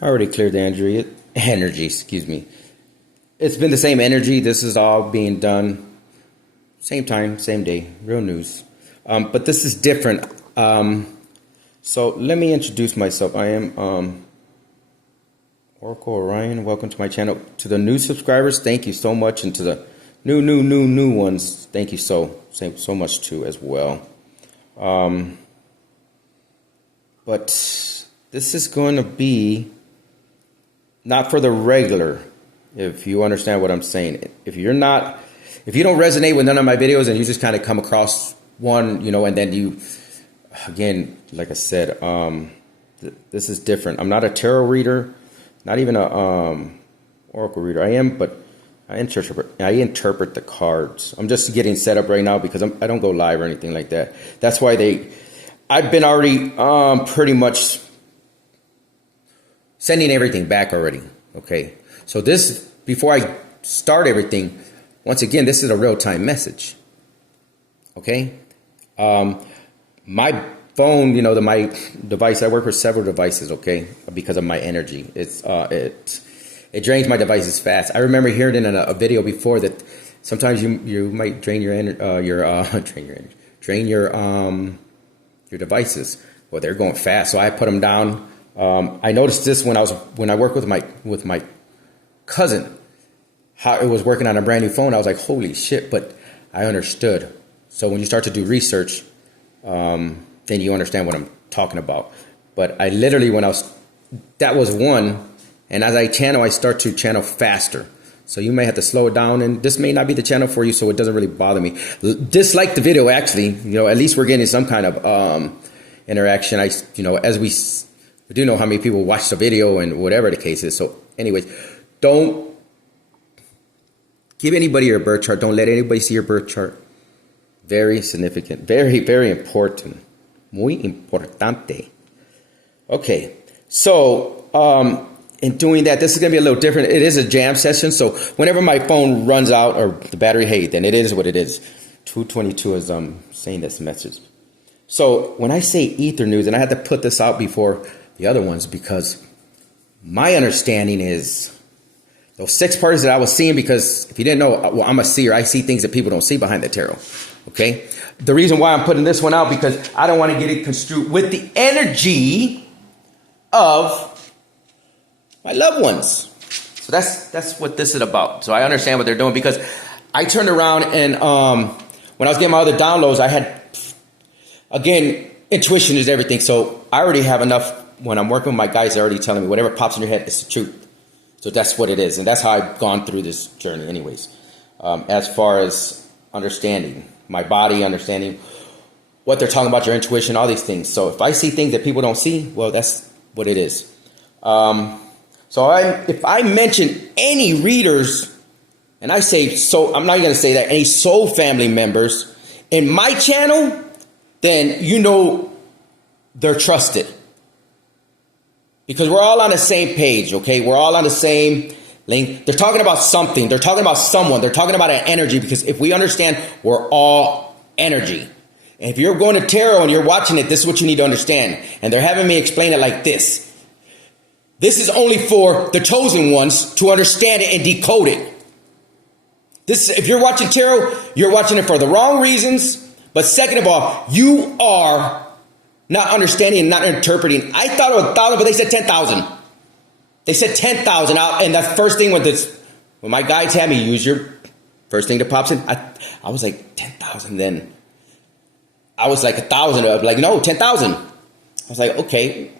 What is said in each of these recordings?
I already cleared the energy, excuse me. It's been the same energy. This is all being done same time, same day, real news. But this is different. So let me introduce myself. I am Oracle Orion. Welcome to my channel. To the new subscribers, thank you so much. And to the new ones, thank you so much too as well. But this is going to be not for the regular, if you understand what I'm saying. If you don't resonate with none of my videos and you just kind of come across one, and then you, again, like I said, this is different. I'm not a tarot reader, not even a oracle reader. I am, but I interpret the cards. I'm just getting set up right now because I don't go live or anything like that. That's why I've been already pretty much sending everything back already. Okay, so this, before I start everything, once again, this is a real-time message. Okay, my phone, my device, I work with several devices. Okay, because of my energy, it drains my devices fast. I remember hearing in a video before that sometimes you might drain your devices. Well, they're going fast, so I put them down. I noticed this when I worked with my cousin, how it was working on a brand new phone. I was like, holy shit! But I understood. So when you start to do research, then you understand what I'm talking about. But I literally, that was one. And as I channel, I start to channel faster. So you may have to slow it down, and this may not be the channel for you, so it doesn't really bother me. Dislike the video, actually. At least we're getting some kind of interaction. As we do know how many people watch the video and whatever the case is. So anyways, don't give anybody your birth chart. Don't let anybody see your birth chart. Very significant. Very, very important. Muy importante. Okay. So, in doing that, this is going to be a little different. It is a jam session. So whenever my phone runs out or the battery, hey, then it is what it is. 222 is saying this message. So when I say ether news, and I had to put this out before the other ones, because my understanding is those 6 parties that I was seeing, because if you didn't know, well, I'm a seer. I see things that people don't see behind the tarot. Okay. The reason why I'm putting this one out, because I don't want to get it construed with the energy of my loved ones. So that's what this is about. So I understand what they're doing, because I turned around and when I was getting my other downloads, I had, again, intuition is everything. So I already have enough. When I'm working with my guys, they're already telling me whatever pops in your head is the truth. So that's what it is. And that's how I've gone through this journey anyways. As far as understanding my body, understanding what they're talking about, your intuition, all these things. So if I see things that people don't see, well, that's what it is. So if I mention any readers, and I say, so I'm not going to say that, any soul family members in my channel, then they're trusted. Because we're all on the same page, okay? We're all on the same link. They're talking about something. They're talking about someone. They're talking about an energy, because if we understand, we're all energy. And if you're going to tarot and you're watching it, this is what you need to understand. And they're having me explain it like this. This is only for the chosen ones to understand it and decode it. If you're watching tarot, you're watching it for the wrong reasons. But second of all, you are not understanding and not interpreting. I thought it was 1,000, but they said 10,000. They said 10,000 out, and that first thing when my guides had me use your first thing that pops in, I was like 10,000. Then I was like 1,000. I was like, no, 10,000. I was like, okay.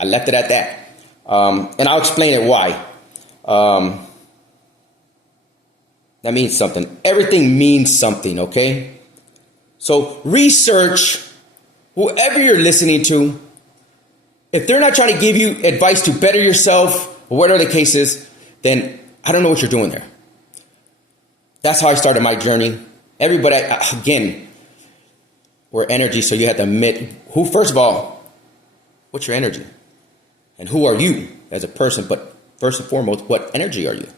I left it at that. And I'll explain it why. That means something. Everything means something, okay? So research whoever you're listening to. If they're not trying to give you advice to better yourself, or whatever the case is, then I don't know what you're doing there. That's how I started my journey. Everybody, again, we're energy, so you have to admit first of all, what's your energy? And who are you as a person? But first and foremost, what energy are you?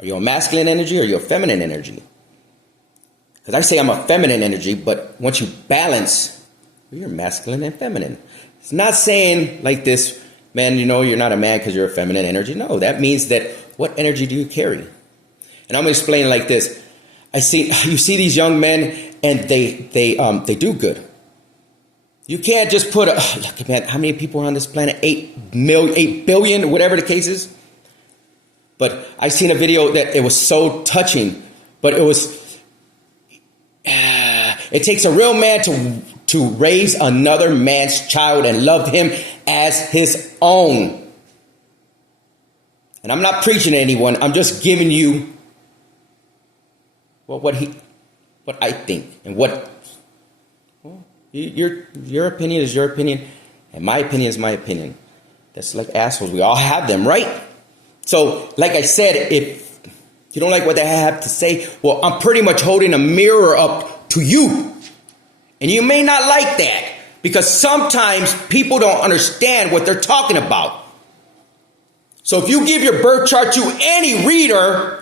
Are you a masculine energy or are you a feminine energy? Because I say I'm a feminine energy, but once you balance, you're masculine and feminine. It's not saying like this, Man, you know you're not a man because you're a feminine energy. No, that means that what energy do you carry? And I'm going to explain it like this. You see these young men and they do good. You can't just put look, man, how many people are on this planet? 8 billion, whatever the case is. But I seen a video that it was so touching, but it takes a real man to raise another man's child and love him as his own. And I'm not preaching to anyone. I'm just giving you what I think, and your opinion is your opinion, and my opinion is my opinion. That's like assholes. We all have them, right? So, like I said, if you don't like what they have to say, well, I'm pretty much holding a mirror up to you. And you may not like that, because sometimes people don't understand what they're talking about. So if you give your birth chart to any reader,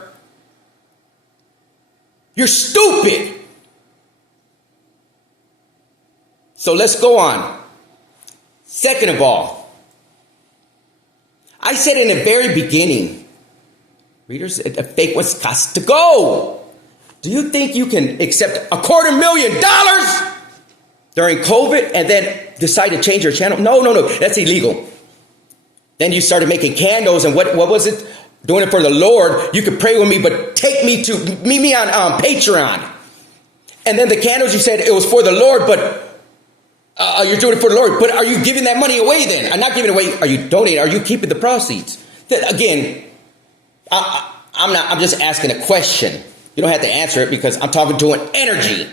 you're stupid. So let's go on. Second of all, I said in the very beginning, readers, a fake one's got to go. Do you think you can accept $250,000 during COVID and then decide to change your channel? No, that's illegal. Then you started making candles, and what was it? Doing it for the Lord. You could pray with me, but meet me on Patreon. And then the candles, you said it was for the Lord, but you're doing it for the Lord. But are you giving that money away then? I'm not giving it away. Are you donating? Are you keeping the proceeds? Again, I'm just asking a question. You don't have to answer it because I'm talking to an energy.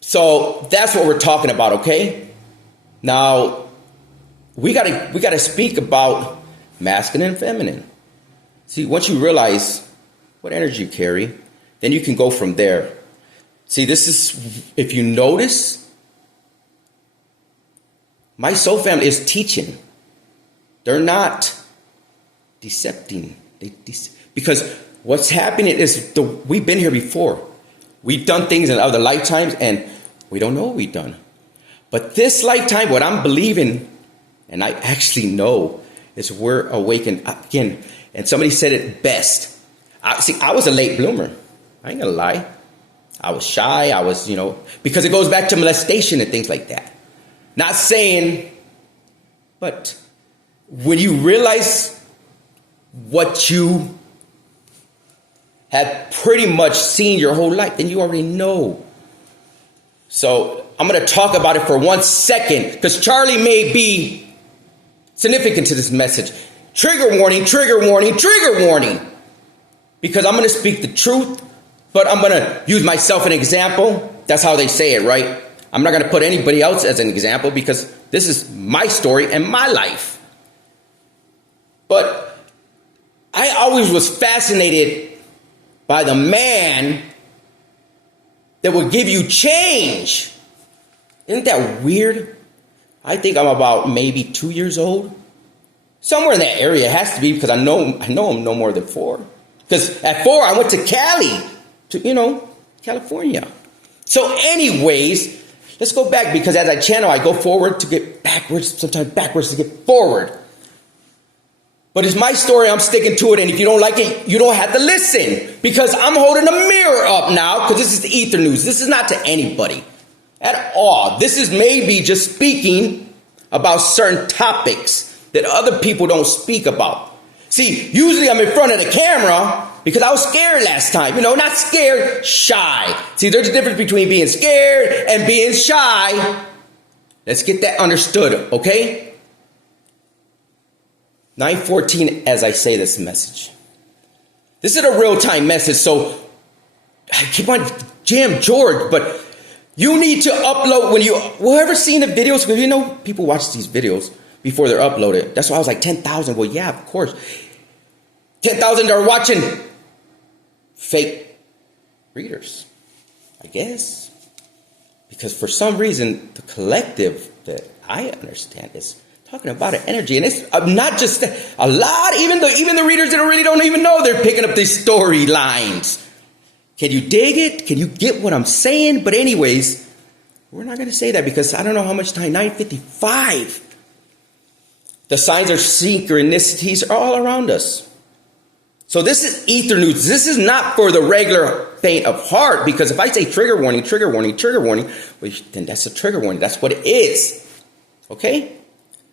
So that's what we're talking about, okay? Now, we gotta speak about masculine and feminine. See, once you realize what energy you carry, then you can go from there. See, this is, if you notice, my soul family is teaching. They're not decepting. Because what's happening is we've been here before. We've done things in other lifetimes, and we don't know what we've done. But this lifetime, what I'm believing, and I actually know, is we're awakened again. And somebody said it best. I was a late bloomer. I ain't gonna lie. I was shy. I was, because it goes back to molestation and things like that. Not saying, but when you realize what you have pretty much seen your whole life, then you already know. So I'm going to talk about it for 1 second, because Charlie may be significant to this message. Trigger warning, trigger warning, trigger warning. Because I'm going to speak the truth, but I'm going to use myself as an example. That's how they say it, right? I'm not going to put anybody else as an example, because this is my story and my life. But I always was fascinated by the man that will give you change. Isn't that weird? I think I'm about maybe 2 years old. Somewhere in that area. It has to be, because I know I'm no more than 4. Because at 4, I went to Cali, to, California. So anyways, let's go back, because as I channel, I go forward to get backwards, sometimes backwards to get forward. But it's my story, I'm sticking to it, and if you don't like it, you don't have to listen, because I'm holding a mirror up now, because this is the ether news. This is not to anybody at all. This is maybe just speaking about certain topics that other people don't speak about. See, usually I'm in front of the camera because I was scared last time. Not scared, shy. See, there's a difference between being scared and being shy. Let's get that understood, okay? 9:14 as I say this message. This is a real-time message, so I keep on Jim, George, but you need to upload whoever seen the videos, because people watch these videos before they're uploaded. That's why I was like 10,000. Well, yeah, of course. 10,000 are watching fake readers, I guess. Because for some reason, the collective that I understand is talking about an energy. And it's not just a lot, even the readers that really don't even know, they're picking up these storylines. Can you dig it? Can you get what I'm saying? But anyways, we're not going to say that, because I don't know how much time, 9:55. The signs of synchronicities are all around us. So this is ether news. This is not for the regular faint of heart, because if I say trigger warning, trigger warning, trigger warning, well, then that's a trigger warning. That's what it is. Okay?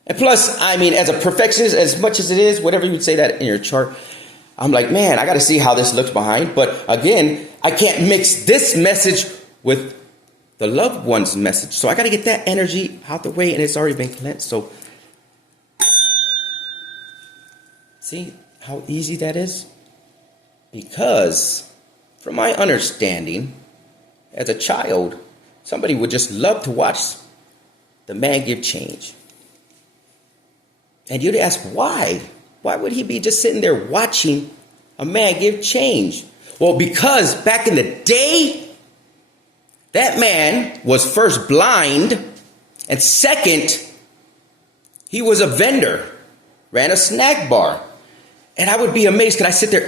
And plus, I mean, as a perfectionist, as much as it is, whatever you would say that in your chart, I'm like, man, I got to see how this looks behind. But again, I can't mix this message with the loved one's message. So I got to get that energy out the way, and it's already been cleansed. So see how easy that is? Because from my understanding, as a child, somebody would just love to watch the man give change. And you'd ask, why? Why would he be just sitting there watching a man give change? Well, because back in the day, that man was first blind, and second, he was a vendor, ran a snack bar. And I would be amazed. Could I sit there